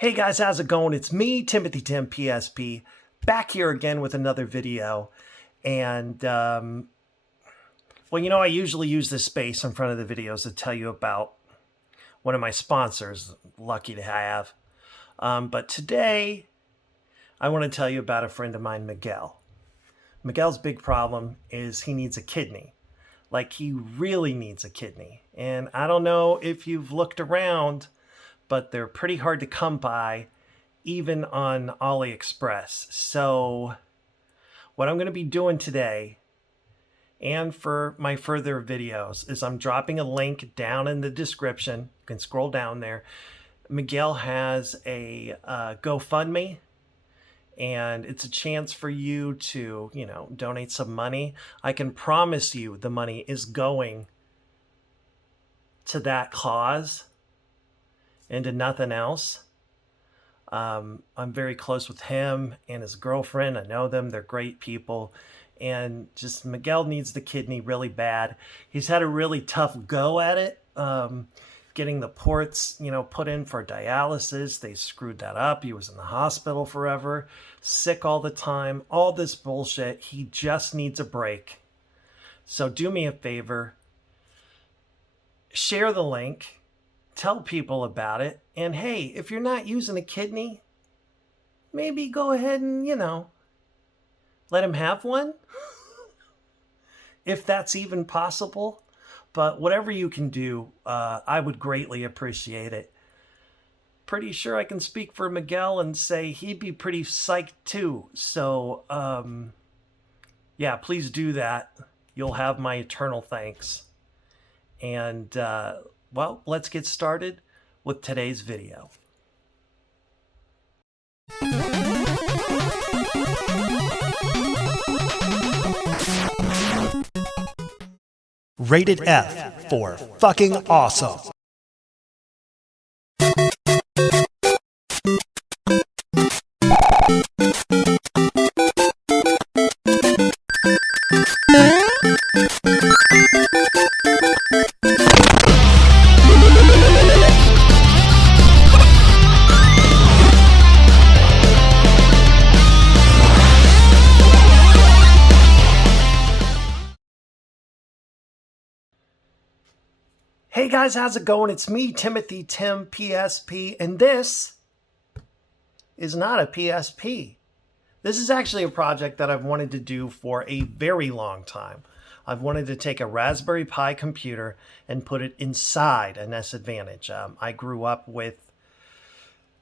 Hey guys, how's it going? It's me, Timothy Tim PSP, back here again with another video. And, I usually use this space in front of the videos to tell you about one of my sponsors, lucky to have. But today, I want to tell you about a friend of mine, Miguel. Miguel's big problem is he needs a kidney. Like, he really needs a kidney. And I don't know if you've looked around, but they're pretty hard to come by, even on AliExpress. So what I'm going to be doing today, and for my further videos, is I'm dropping a link down in the description. You can scroll down there. Miguel has a GoFundMe, and it's a chance for you to, donate some money. I can promise you the money is going to that cause and to nothing else. I'm very close with him and his girlfriend. I know them. They're great people. And just Miguel needs the kidney really bad. He's had a really tough go at it. Getting the ports, put in for dialysis. They screwed that up. He was in the hospital forever, sick all the time, all this bullshit. He just needs a break. So do me a favor. Share the link. Tell people about it. And hey, if you're not using a kidney, maybe go ahead and, let him have one. If that's even possible. But whatever you can do, I would greatly appreciate it. Pretty sure I can speak for Miguel and say he'd be pretty psyched too. So, yeah, please do that. You'll have my eternal thanks. And, well, let's get started with today's video. Rated F for fucking awesome. Hey guys, how's it going? It's me, Timothy Tim PSP, and this is not a PSP. This is actually a project that I've wanted to do for a very long time. I've wanted to take a Raspberry Pi computer and put it inside a NES Advantage. I grew up with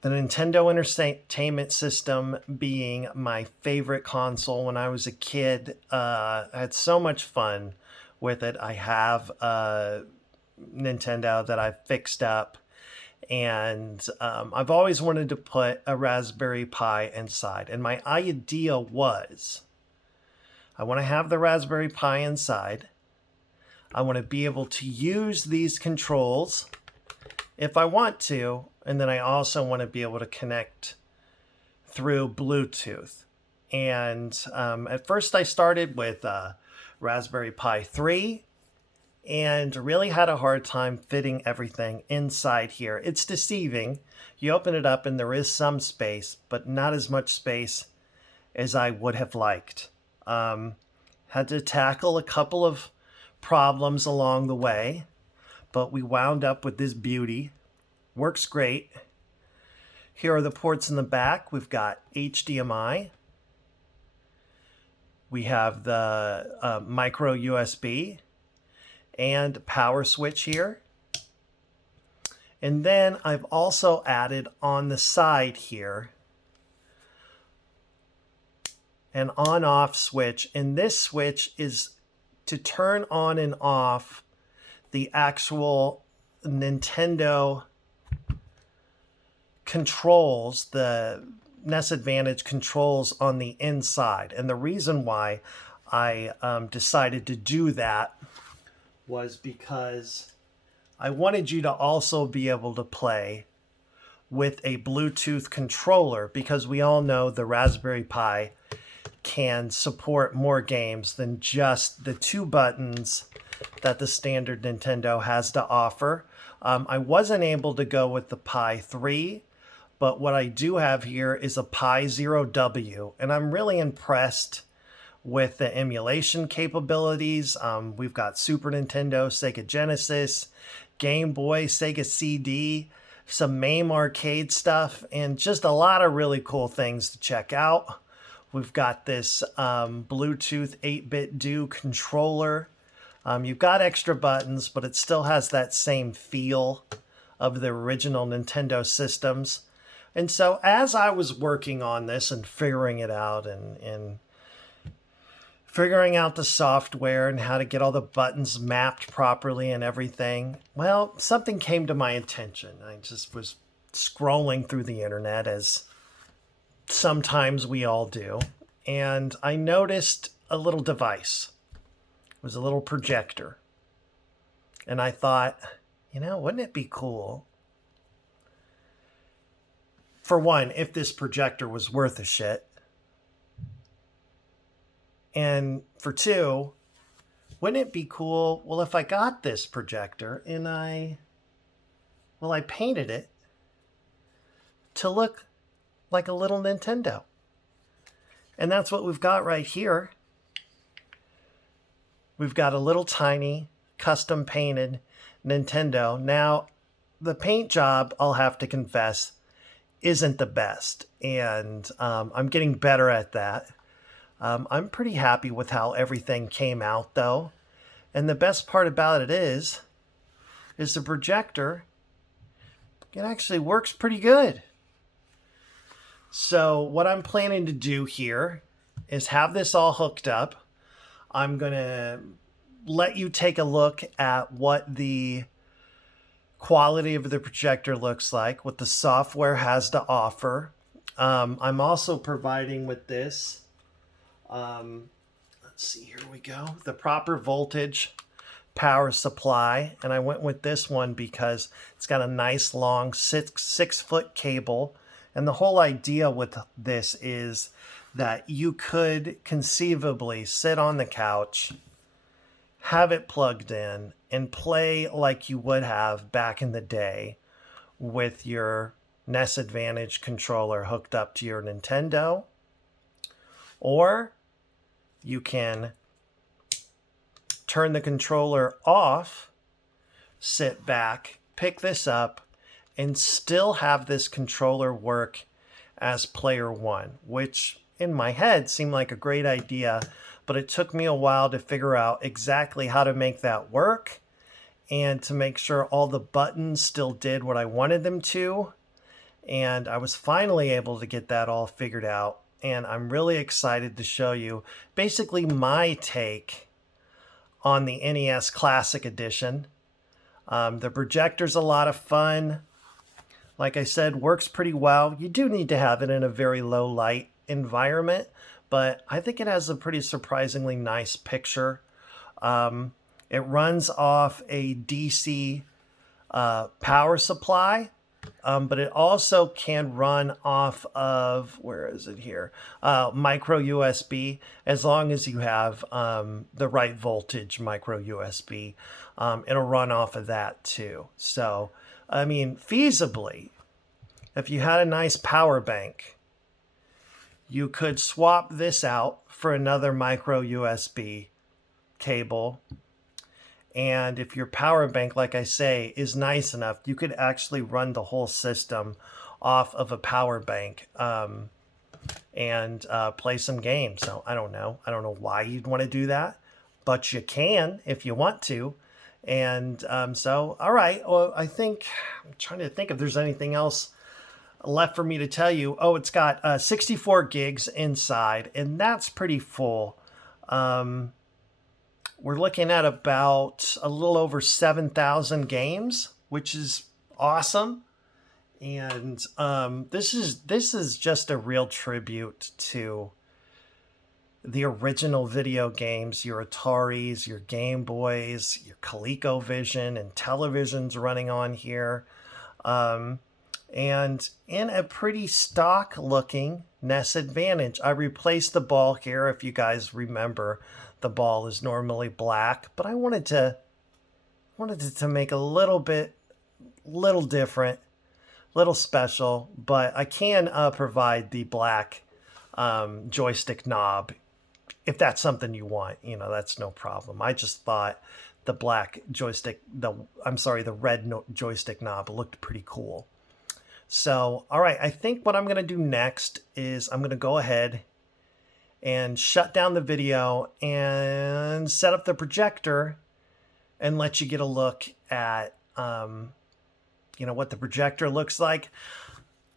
the Nintendo Entertainment System being my favorite console when I was a kid. I had so much fun with it. I have Nintendo that I've fixed up, and I've always wanted to put a Raspberry Pi inside, and my idea was I want to have the Raspberry Pi inside. I want to be able to use these controls if I want to, and then I also want to be able to connect through Bluetooth. And at first I started with Raspberry Pi 3, and really had a hard time fitting everything inside here. It's deceiving. You open it up and there is some space, but not as much space as I would have liked. Had to tackle a couple of problems along the way, but we wound up with this beauty. Works great. Here are the ports in the back. We've got HDMI. We have the micro USB. And power switch here. And then I've also added on the side here an on-off switch. And this switch is to turn on and off the actual Nintendo controls, the NES Advantage controls on the inside. And the reason why I decided to do that was because I wanted you to also be able to play with a Bluetooth controller, because we all know the Raspberry Pi can support more games than just the 2 buttons that the standard Nintendo has to offer. I wasn't able to go with the Pi 3, But what I do have here is a Pi Zero W, and I'm really impressed with the emulation capabilities. We've got Super Nintendo, Sega Genesis, Game Boy, Sega CD, some MAME arcade stuff, and just a lot of really cool things to check out. We've got this Bluetooth 8-bit Do controller. You've got extra buttons, but it still has that same feel of the original Nintendo systems. And so as I was working on this and figuring it out and figuring out the software and how to get all the buttons mapped properly and everything, well, something came to my attention. I just was scrolling through the internet, as sometimes we all do, and I noticed a little device. It was a little projector. And I thought, wouldn't it be cool? For one, if this projector was worth a shit. And for two, wouldn't it be cool, well, if I got this projector and I painted it to look like a little Nintendo. And that's what we've got right here. We've got a little tiny custom painted Nintendo. Now, the paint job, I'll have to confess, isn't the best. And I'm getting better at that. I'm pretty happy with how everything came out, though. And the best part about it is the projector, it actually works pretty good. So what I'm planning to do here is have this all hooked up. I'm going to let you take a look at what the quality of the projector looks like, what the software has to offer. I'm also providing with this, let's see, here we go, the proper voltage power supply. And I went with this one because it's got a nice long six foot cable. And the whole idea with this is that you could conceivably sit on the couch, have it plugged in, and play like you would have back in the day with your NES Advantage controller hooked up to your Nintendo. Or you can turn the controller off, sit back, pick this up, and still have this controller work as player one, which in my head seemed like a great idea, but it took me a while to figure out exactly how to make that work and to make sure all the buttons still did what I wanted them to. And I was finally able to get that all figured out. And I'm really excited to show you basically my take on the NES Classic Edition. The projector's a lot of fun. Like I said, works pretty well. You do need to have it in a very low light environment, but I think it has a pretty surprisingly nice picture. It runs off a DC power supply, but it also can run off of, where is it here? Micro USB, as long as you have the right voltage micro USB. It'll run off of that too. So, I mean, feasibly, if you had a nice power bank, you could swap this out for another micro USB cable. And if your power bank, like I say, is nice enough, you could actually run the whole system off of a power bank and play some games. So I don't know why you'd want to do that, but you can if you want to. And so, all right. Well, I'm trying to think if there's anything else left for me to tell you. Oh, it's got 64 gigs inside, and that's pretty full. We're looking at about a little over 7,000 games, which is awesome. And this is just a real tribute to the original video games, your Ataris, your Game Boys, your ColecoVision, and televisions running on here. And in a pretty stock looking NES Advantage. I replaced the ball here. If you guys remember, the ball is normally black, but I wanted to make a little different Little special, but I can provide the black joystick knob if that's something you want. That's no problem. I just thought the black joystick, the red joystick knob looked pretty cool. So, all right, I think what I'm going to do next is I'm going to go ahead and shut down the video and set up the projector and let you get a look at, what the projector looks like.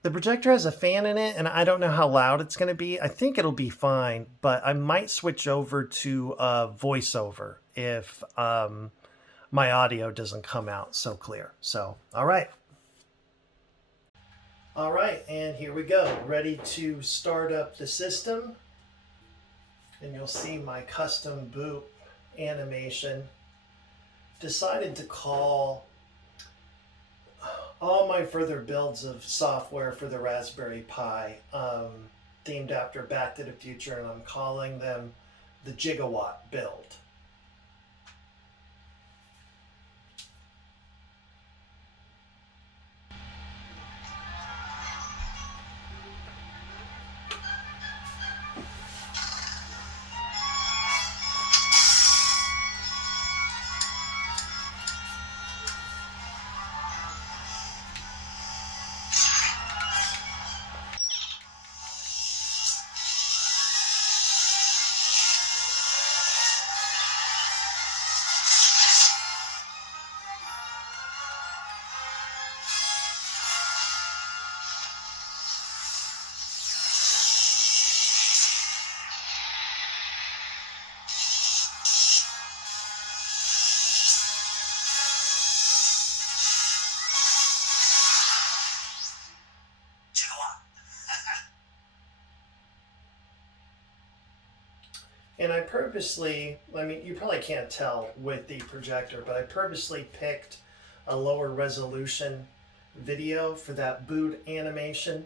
The projector has a fan in it, and I don't know how loud it's going to be. I think it'll be fine, but I might switch over to voiceover if my audio doesn't come out so clear. So, all right. All right, and here we go. Ready to start up the system. And you'll see my custom boot animation. Decided to call all my further builds of software for the Raspberry Pi themed after Back to the Future, and I'm calling them the Gigawatt build. And I purposely, you probably can't tell with the projector, but I purposely picked a lower resolution video for that boot animation,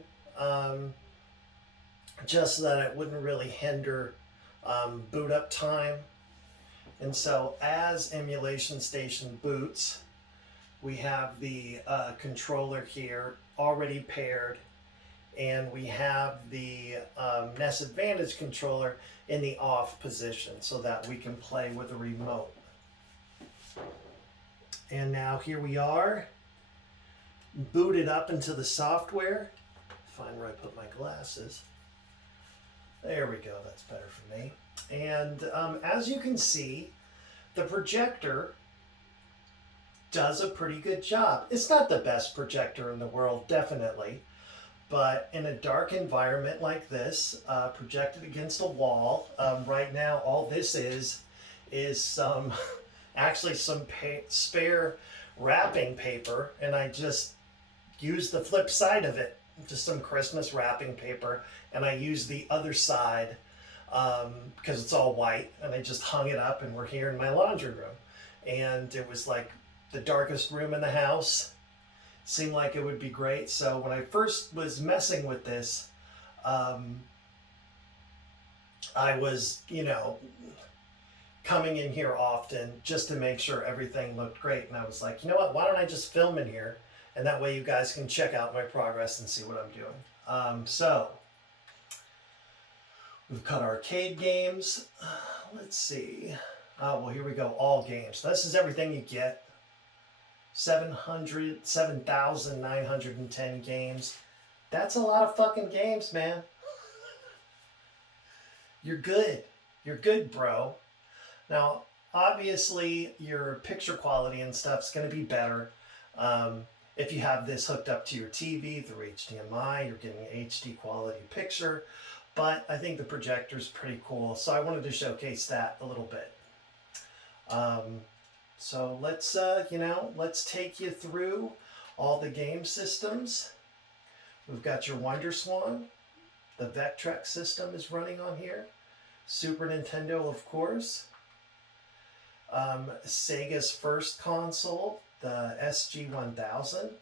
just so that it wouldn't really hinder boot up time. And so as Emulation Station boots, we have the controller here already paired, and we have the NES Advantage controller in the off position so that we can play with the remote. And now here we are, booted up into the software. Find where I put my glasses. There we go, that's better for me. And as you can see, the projector does a pretty good job. It's not the best projector in the world, definitely. But in a dark environment like this, projected against a wall, right now all this is some, actually some spare wrapping paper, and I just used the flip side of it, just some Christmas wrapping paper, and I used the other side because it's all white, and I just hung it up, and we're here in my laundry room. And it was like the darkest room in the house. Seemed like it would be great. So when I first was messing with this, I was, coming in here often just to make sure everything looked great. And I was like, you know what, why don't I just film in here? And that way you guys can check out my progress and see what I'm doing. So we've got arcade games. Let's see. Oh, well, here we go. All games. This is everything you get. 7,910 games. That's a lot of fucking games, man. You're good. You're good, bro. Now, obviously, your picture quality and stuff's going to be better. If you have this hooked up to your TV through HDMI, you're getting an HD quality picture. But I think the projector's pretty cool, so I wanted to showcase that a little bit. So let's take you through all the game systems. We've got your WonderSwan. The Vectrex system is running on here. Super Nintendo, of course. Sega's first console, the SG-1000.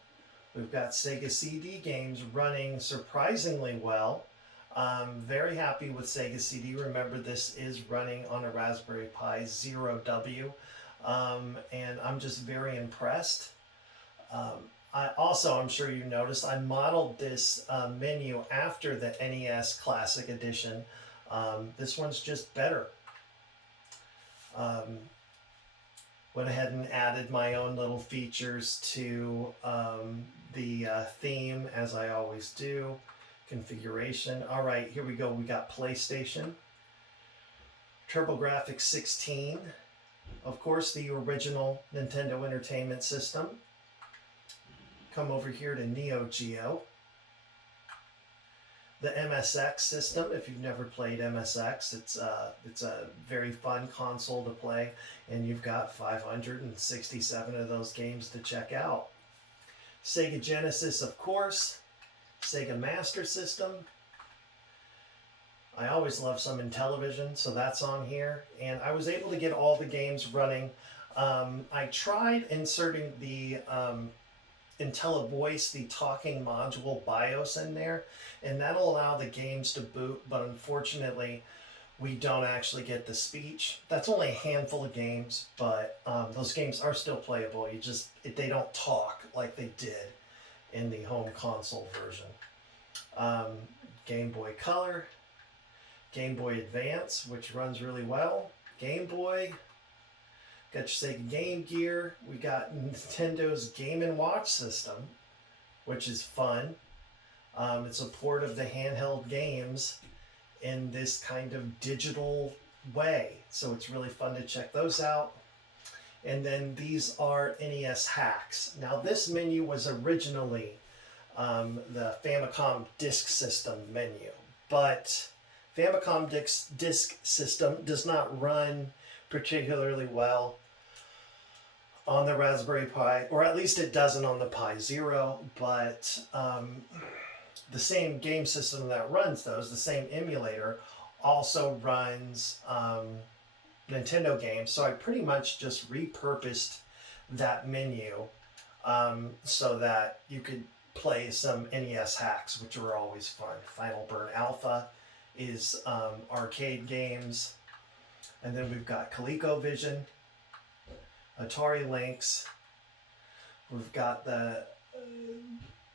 We've got Sega CD games running surprisingly well. Very happy with Sega CD. Remember, this is running on a Raspberry Pi 0W. And I'm just very impressed. I'm sure you noticed, I modeled this menu after the NES Classic Edition. This one's just better. Went ahead and added my own little features to the theme, as I always do. Configuration. All right, here we go. We got PlayStation, TurboGrafx 16, of course, the original Nintendo Entertainment System. Come over here to Neo Geo. The MSX system, if you've never played MSX, it's a very fun console to play, and you've got 567 of those games to check out. Sega Genesis, of course. Sega Master System. I always love some Intellivision, so that's on here. And I was able to get all the games running. I tried inserting the IntelliVoice, the talking module BIOS in there, and that'll allow the games to boot, but unfortunately we don't actually get the speech. That's only a handful of games, but those games are still playable. They don't talk like they did in the home console version. Game Boy Color, Game Boy Advance, which runs really well, Game Boy, got your Sega Game Gear, we got Nintendo's Game & Watch system, which is fun. It's a port of the handheld games in this kind of digital way, so it's really fun to check those out. And then these are NES hacks. Now this menu was originally the Famicom Disk System menu, but Famicom Disk System does not run particularly well on the Raspberry Pi, or at least it doesn't on the Pi Zero, but the same game system that runs those, the same emulator, also runs Nintendo games. So I pretty much just repurposed that menu so that you could play some NES hacks, which were always fun. Final Burn Alpha is arcade games. And then we've got ColecoVision, Atari Lynx. We've got the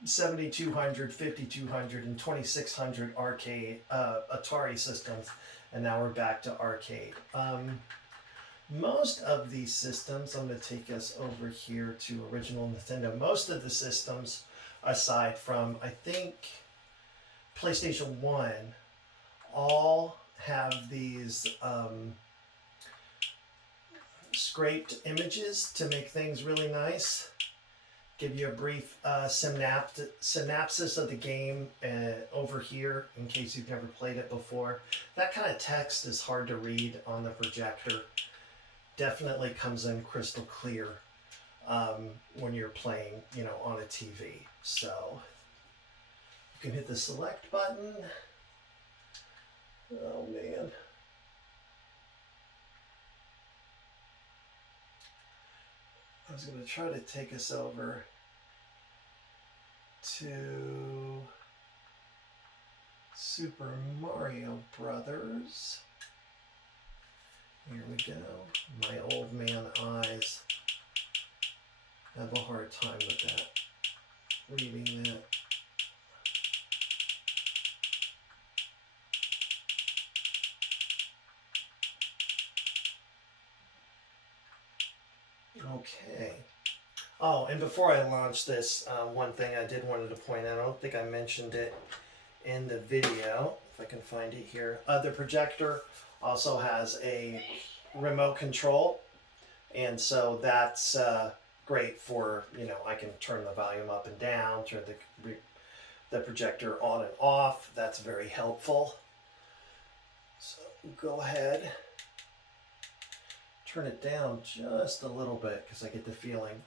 7200, 5200, and 2600 arcade Atari systems, and now we're back to arcade. Most of these systems, I'm going to take us over here to original Nintendo. Most of the systems, aside from I think PlayStation 1, all have these scraped images to make things really nice. Give you a brief synopsis of the game over here in case you've never played it before. That kind of text is hard to read on the projector. Definitely comes in crystal clear when you're playing, on a TV. So you can hit the select button. Oh man. I was going to try to take us over to Super Mario Brothers. Here we go. My old man eyes have a hard time with that. Reading that. Okay. Oh, and before I launch this, one thing I did wanted to point out, I don't think I mentioned it in the video, if I can find it here. The projector also has a remote control, and so that's great for, I can turn the volume up and down, turn the projector on and off. That's very helpful. So go ahead. Turn it down just a little bit because I get the feeling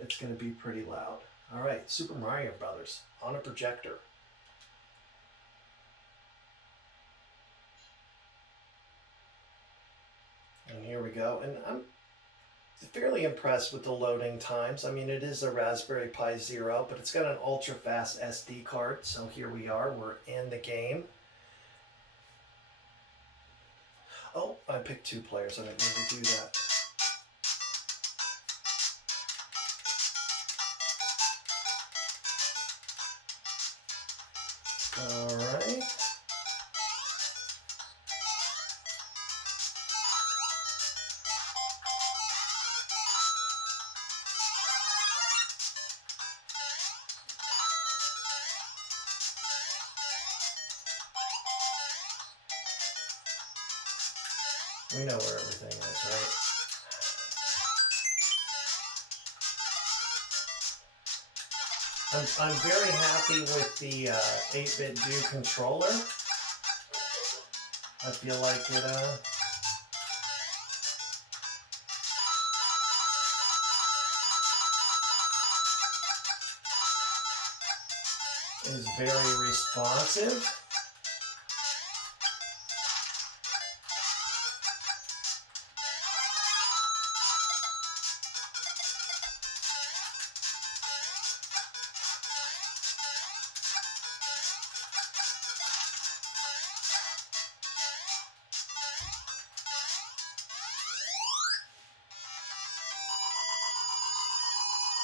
it's going to be pretty loud. All right, Super Mario Brothers on a projector. And here we go. And I'm fairly impressed with the loading times. I mean, it is a Raspberry Pi Zero, but it's got an ultra-fast SD card. So here we are. We're in the game. Oh, I picked 2 players. I didn't mean to do that. All right. We know where everything is, right? I'm very happy with the 8-bit Do controller. I feel like it is very responsive.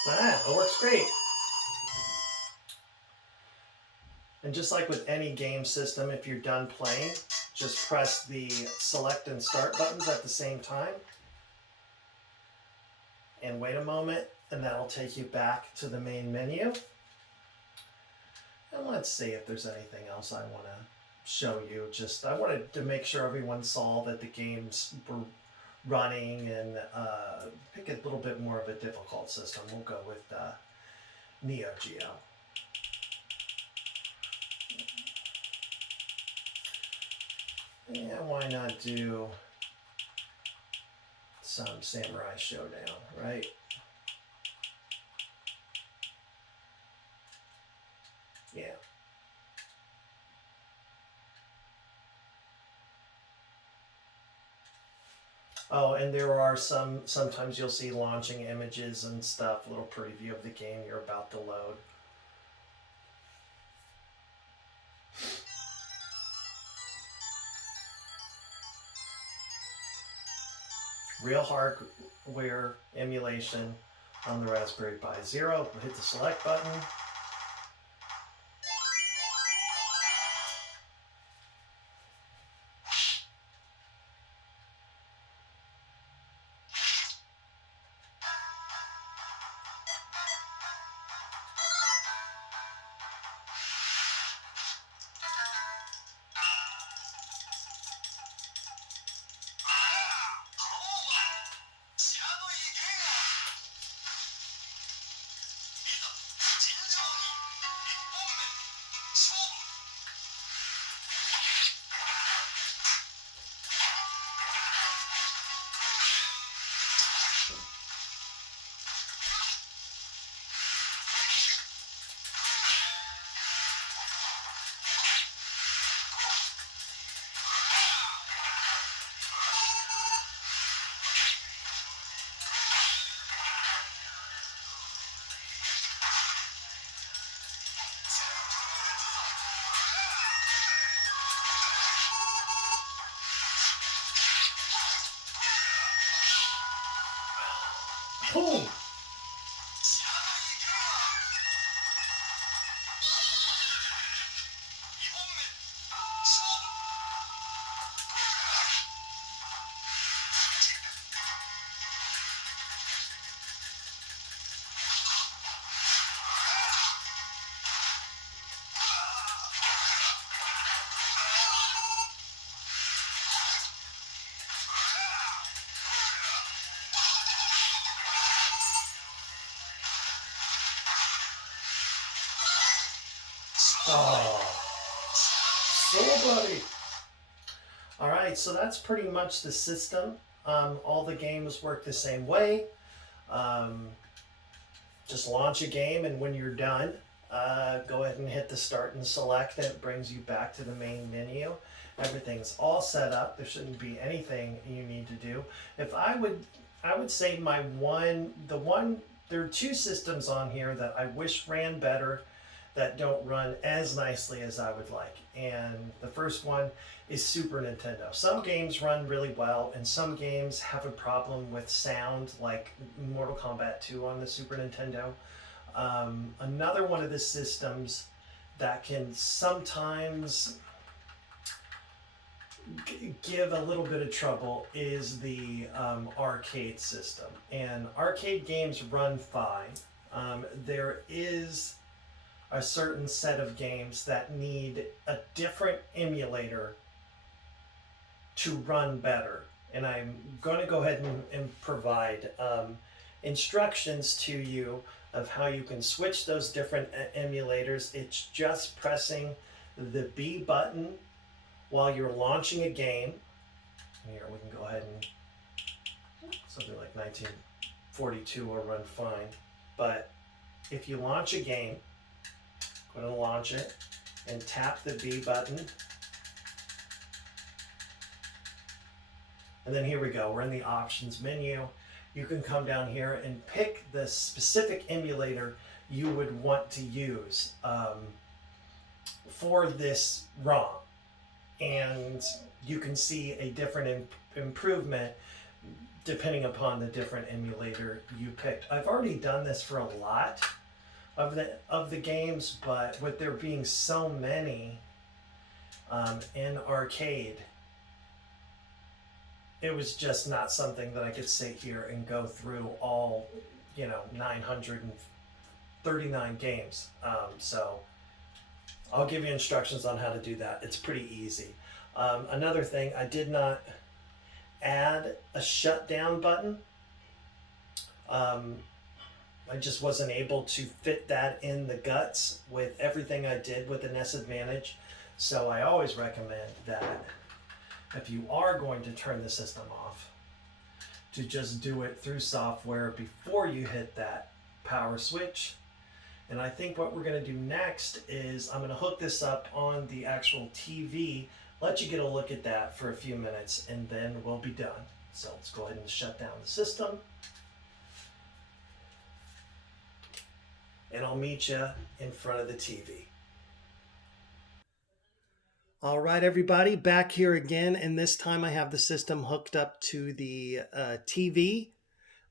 Ah, it works great. And just like with any game system, if you're done playing, just press the select and start buttons at the same time. And wait a moment, and that'll take you back to the main menu. And let's see if there's anything else I want to show you. I wanted to make sure everyone saw that the games were running and pick a little bit more of a difficult system. We'll go with Neo Geo. Yeah, why not do some Samurai Showdown, right? Yeah. Oh, and there are sometimes you'll see launching images and stuff, a little preview of the game you're about to load. Real hardware emulation on the Raspberry Pi Zero. Hit the select button. Boom! Oh, so buddy. All right, so that's pretty much the system. All the games work the same way. Just launch a game, and when you're done, go ahead and hit the start and select, and it brings you back to the main menu. Everything's all set up. There shouldn't be anything you need to do. If I would say there are two systems on here that I wish ran better, that don't run as nicely as I would like. And the first one is Super Nintendo. Some games run really well, and some games have a problem with sound, like Mortal Kombat 2 on the Super Nintendo. Another one of the systems that can sometimes give a little bit of trouble is the arcade system. And arcade games run fine. There is a certain set of games that need a different emulator to run better. And I'm going to go ahead and provide instructions to you of how you can switch those different emulators. It's just pressing the B button while you're launching a game. Here, we can go ahead and something like 1942 will run fine. But if you launch a game, go ahead and launch it and tap the B button. And then here we go, we're in the options menu. You can come down here and pick the specific emulator you would want to use for this ROM. And you can see a different improvement depending upon the different emulator you picked. I've already done this for a lot of the games, but with there being so many in arcade, it was just not something that I could sit here and go through all, 939 games. So I'll give you instructions on how to do that. It's pretty easy. Another thing, I did not add a shutdown button. I just wasn't able to fit that in the guts with everything I did with the NES Advantage. So I always recommend that if you are going to turn the system off, to just do it through software before you hit that power switch. And I think what we're going to do next is I'm going to hook this up on the actual TV, let you get a look at that for a few minutes, and then we'll be done. So let's go ahead and shut down the system. And I'll meet you in front of the TV. All right, everybody, back here again, and this time I have the system hooked up to the TV.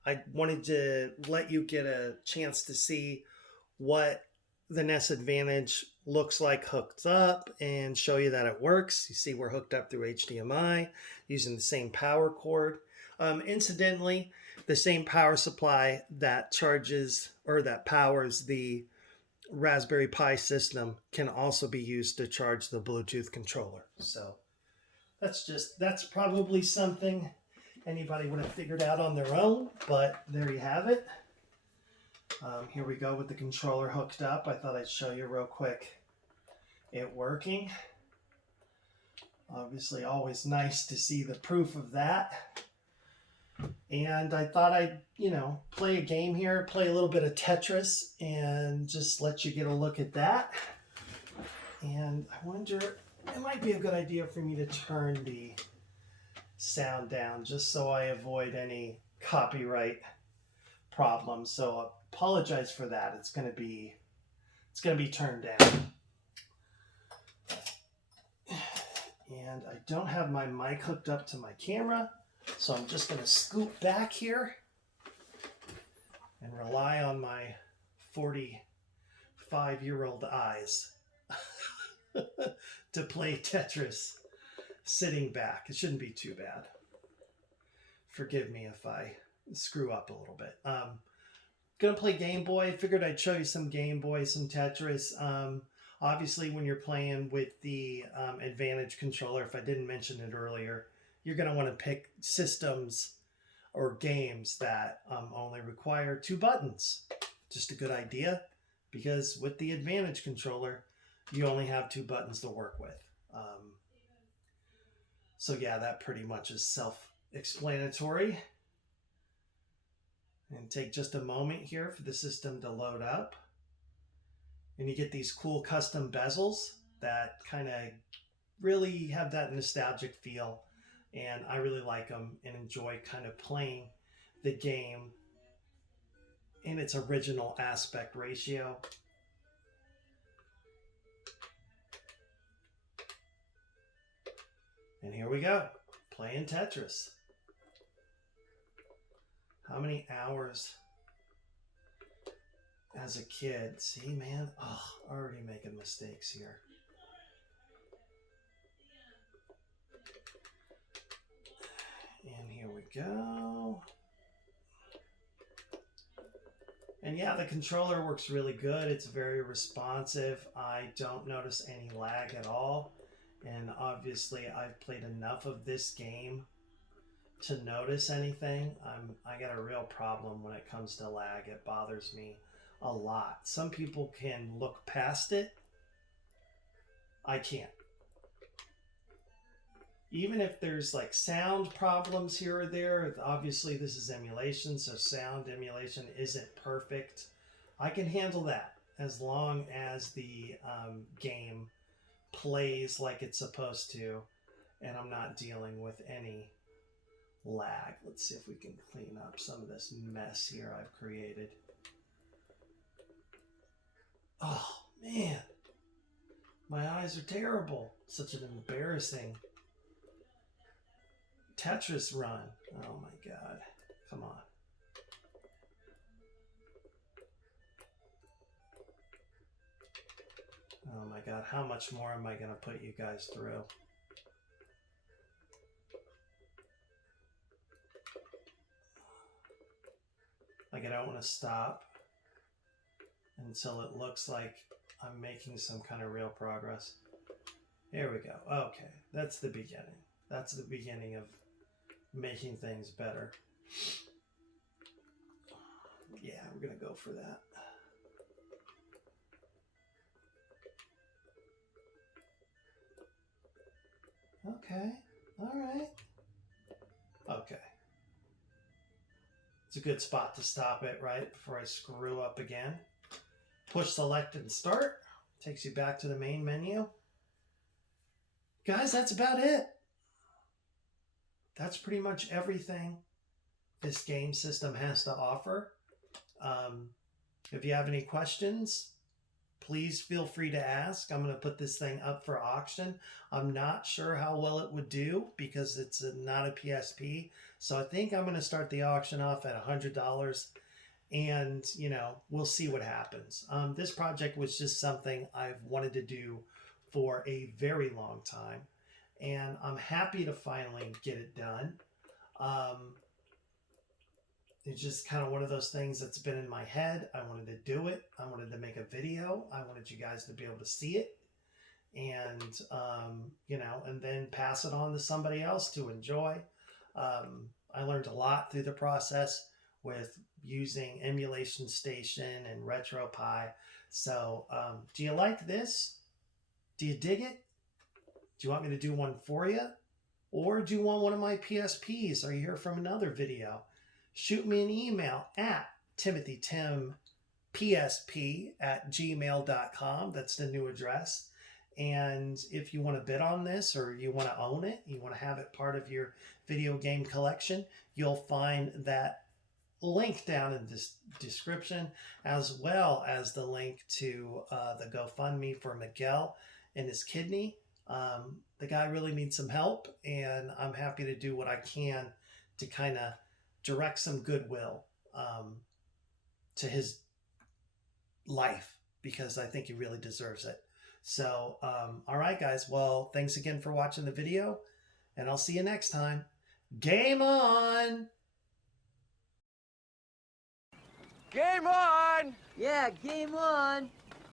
I wanted to let you get a chance to see what the NES Advantage looks like hooked up and show you that it works. You see we're hooked up through HDMI using the same power cord. Incidentally, the same power supply that charges or that powers the Raspberry Pi system can also be used to charge the Bluetooth controller. So that's probably something anybody would have figured out on their own, but there you have it. Here we go with the controller hooked up. I thought I'd show you real quick it working. Obviously always nice to see the proof of that. And I thought I'd, play a game here, play a little bit of Tetris, and just let you get a look at that. And I wonder, it might be a good idea for me to turn the sound down just so I avoid any copyright problems. So I apologize for that. It's gonna be turned down. And I don't have my mic hooked up to my camera. So I'm just going to scoot back here and rely on my 45-year-old eyes to play Tetris sitting back. It shouldn't be too bad. Forgive me if I screw up a little bit. Gonna play Game Boy. Figured I'd show you some Game Boy, some Tetris. Obviously, when you're playing with the Advantage controller, if I didn't mention it earlier, you're going to want to pick systems or games that only require 2 buttons. Just a good idea, because with the Advantage controller, you only have 2 buttons to work with. So yeah, that pretty much is self-explanatory. And take just a moment here for the system to load up. And you get these cool custom bezels that kind of really have that nostalgic feel. And I really like them and enjoy kind of playing the game in its original aspect ratio. And here we go, playing Tetris. How many hours as a kid. See, man? Oh, already making mistakes here. And here we go. And yeah, the controller works really good. It's very responsive. I don't notice any lag at all. And obviously, I've played enough of this game to notice anything. I got a real problem when it comes to lag. It bothers me a lot. Some people can look past it. I can't. Even if there's like sound problems here or there, obviously this is emulation, so sound emulation isn't perfect. I can handle that as long as the game plays like it's supposed to and I'm not dealing with any lag. Let's see if we can clean up some of this mess here I've created. Oh, man. My eyes are terrible. Such an embarrassing Tetris run. Oh my god. Come on. Oh my god. How much more am I going to put you guys through? Like, I don't want to stop until it looks like I'm making some kind of real progress. Here we go. Okay. That's the beginning. That's the beginning of making things better. Yeah, we're going to go for that. Okay. All right. Okay. It's a good spot to stop it, right? Before I screw up again. Push select and start. Takes you back to the main menu. Guys, that's about it. That's pretty much everything this game system has to offer. If you have any questions, please feel free to ask. I'm going to put this thing up for auction. I'm not sure how well it would do because it's not a PSP. So I think I'm going to start the auction off at $100 and, you know, we'll see what happens. This project was just something I've wanted to do for a very long time. And I'm happy to finally get it done. It's just kind of one of those things that's been in my head. I wanted to do it. I wanted to make a video. I wanted you guys to be able to see it. And, you know, and then pass it on to somebody else to enjoy. I learned a lot through the process with using Emulation Station and RetroPie. So, do you like this? Do you dig it? Do you want me to do one for you? Or do you want one of my PSPs or you hear from another video? Shoot me an email at timothytimpsp@gmail.com. That's the new address. And if you want to bid on this or you want to own it, you want to have it part of your video game collection, you'll find that link down in this description, as well as the link to the GoFundMe for Miguel and his kidney. The guy really needs some help, and I'm happy to do what I can to kind of direct some goodwill to his life, because I think he really deserves it. So, all right, guys. Well, thanks again for watching the video, and I'll see you next time. Game on! Game on! Yeah, game on!